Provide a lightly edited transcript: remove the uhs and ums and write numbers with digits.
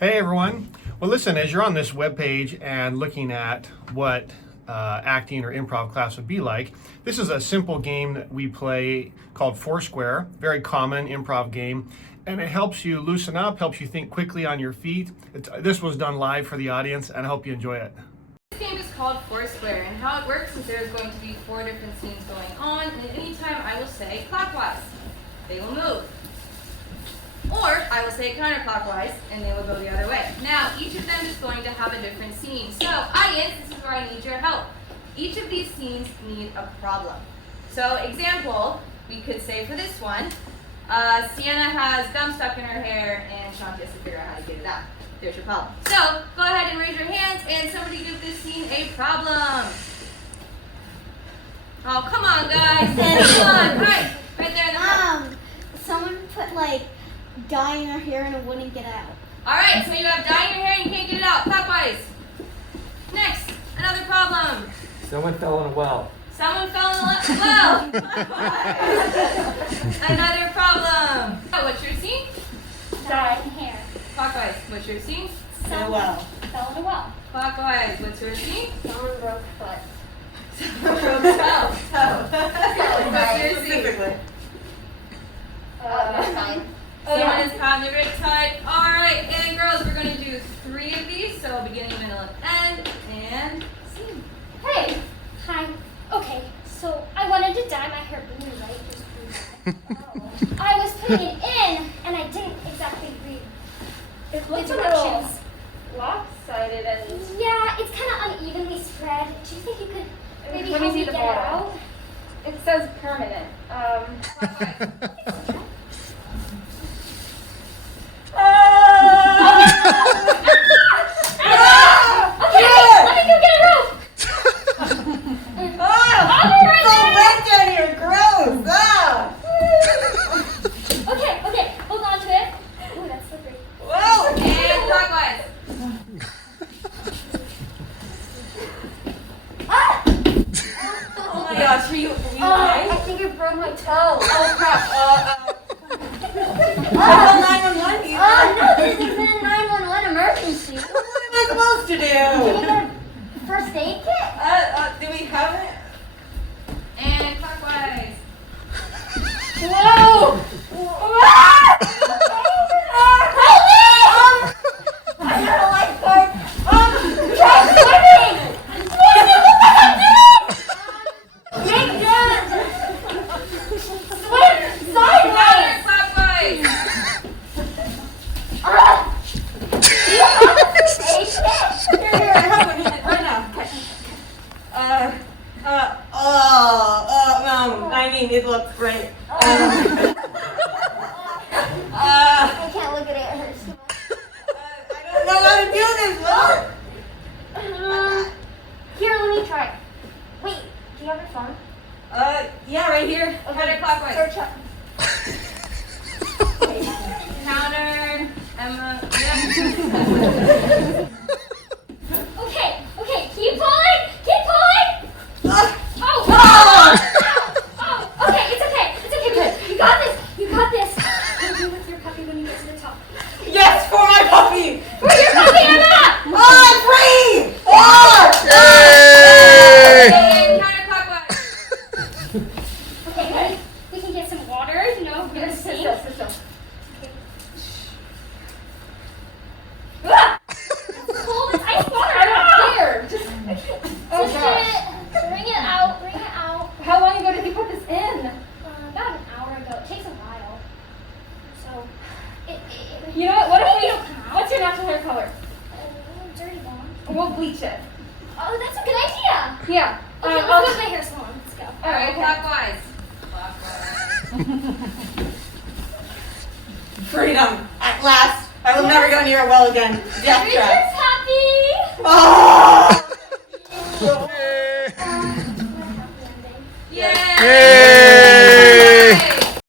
Hey everyone. Well, listen, as you're on this webpage and looking at what acting or improv class would be like, this is a simple game that we play called Foursquare, very common improv game, and it helps you loosen up, helps you think quickly on your feet. This was done live for the audience, and I hope you enjoy it. This game is called Foursquare, and how it works is there's going to be 4 different scenes going on, and at any time I will say clockwise. They will move. Or I will say counterclockwise, and they will go the other way. Now, each of them is going to have a different scene. So, audience, this is where I need your help. Each of these scenes need a problem. So, example, we could say for this one, Sienna has gum stuck in her hair, and Shanti has to figure out how to get it out. There's your problem. So, go ahead and raise your hands, and somebody give this scene a problem. Oh, come on, guys. Come on. Right there in the front. Someone put dye in her hair and it wouldn't get out. Alright, so you have dye in your hair and you can't get it out. Clockwise. Next, another problem. Someone fell in a well. Someone fell in a well. Another problem. Oh, what's your scene? Dye in hair. Clockwise. What's your scene? Someone fell in a well. Clockwise. What's your scene? Someone broke foot. Someone broke toe. What's your scene? Fine. Someone is caught in the rib tied. Alright, and girls, we're going to do 3 of these. So beginning, middle, and end. And scene. Hey. Hi. Okay, so I wanted to dye my hair blue, right? Just blue. I was putting it in, and I didn't exactly read It looks the a little directions. lopsided and... Yeah, it's kind of unevenly spread. Do you think you could maybe Let me help see me the get bottom. it out? It says permanent. Okay, let me go get a rope. Okay, hold on to it. Ooh, that's slippery. And clockwise. Oh my gosh, were you okay? I think I broke my toe. Oh crap. Call 911 either. Oh no, this is a 911 emergency. What am I supposed to Do you do? need a first aid kit? Do we have it? And clockwise. Whoa! I got a lifeguard. Try swimming. Swim sideways. Counterclockwise. Here, I have one right now. I mean, it looks great. I can't look at it. It hurts too much. I don't know how to do this, Will. Here, let me try. Wait, do you have your phone? Yeah, right here. Counterclockwise. Search up. Counter. Emma. Okay, keep pulling. Oh, okay, it's okay. You got this. You'll be with your puppy when you get to the top. Yes, for my puppy! For your puppy, Emma! Oh, I'm free! Oh! And counterclockwise. Okay, honey, we can get some water, for the sink. Ah! It's cold, it's ice water. I don't care. Just, oh Just gosh. bring it out. How long ago did you put this in? About an hour ago. It takes a while. So, You know what? Maybe it'll come out. What's your natural hair color? Dirty blonde. We'll bleach it. Oh, that's a good idea. Yeah. Okay, let's go to my hair salon. Let's go. Alright, Okay. clockwise. Freedom. At last. I will never go near a well again. Death trap. Everyone's happy. Oh! Happy ending. Yay! Yay!